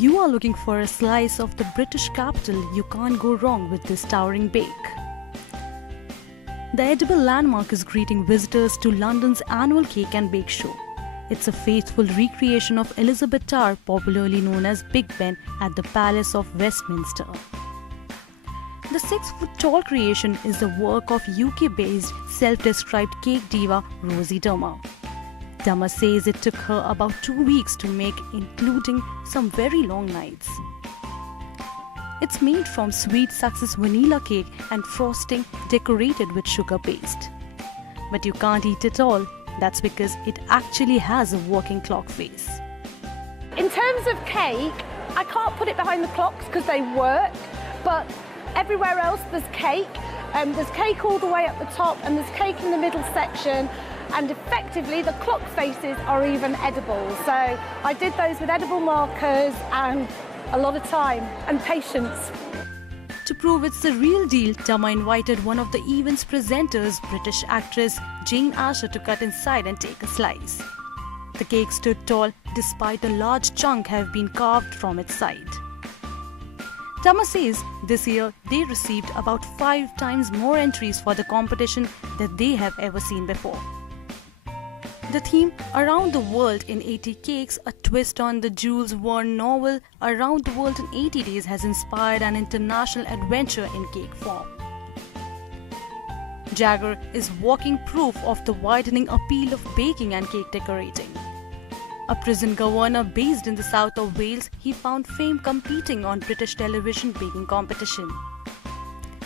you are looking for a slice of the British capital, you can't go wrong with this towering bake. The edible landmark is greeting visitors to London's annual Cake and Bake Show. It's a faithful recreation of Elizabeth Tower, popularly known as Big Ben, at the Palace of Westminster. The 6-foot-tall creation is the work of UK-based self-described cake diva Rosie Dummer. Dummer says it took her about 2 weeks to make, including some very long nights. It's made from sweet success vanilla cake and frosting decorated with sugar paste. But you can't eat it all. That's because it actually has a working clock face. In terms of cake, I can't put it behind the clocks because they work, but everywhere else there's cake. There's cake all the way up the top and there's cake in the middle section, and effectively the clock faces are even edible. So I did those with edible markers and a lot of time and patience. To prove it's the real deal, Dummer invited one of the event's presenters, British actress Jane Asher, to cut inside and take a slice. The cake stood tall despite a large chunk have been carved from its side. Dummer says this year they received about 5 times more entries for the competition than they have ever seen before. The theme, Around the World in 80 Cakes, a twist on the Jules Verne novel Around the World in 80 Days, has inspired an international adventure in cake form. Jagger is walking proof of the widening appeal of baking and cake decorating. A prison governor based in the south of Wales, he found fame competing on British television baking competition.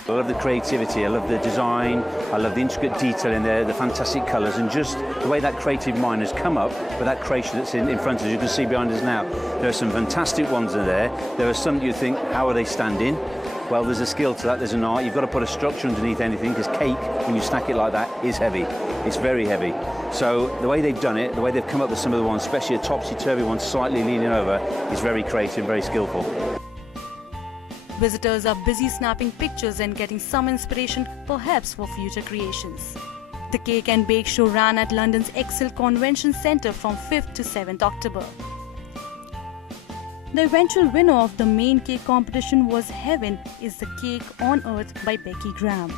I love the creativity, I love the design, I love the intricate detail in there, the fantastic colours, and just the way that creative mind has come up with that creation that's in front of us. You can see behind us now, there are some fantastic ones in there. There are some that you think, how are they standing? Well, there's a skill to that, there's an art. You've got to put a structure underneath anything, because cake, when you stack it like that, is heavy. It's very heavy. So the way they've done it, the way they've come up with some of the ones, especially a topsy-turvy one slightly leaning over, is very creative, very skillful. Visitors are busy snapping pictures and getting some inspiration, perhaps for future creations. The Cake and Bake Show ran at London's Excel Convention Centre from 5th to 7th October. The eventual winner of the main cake competition was Heaven is the Cake on Earth by Becky Graham.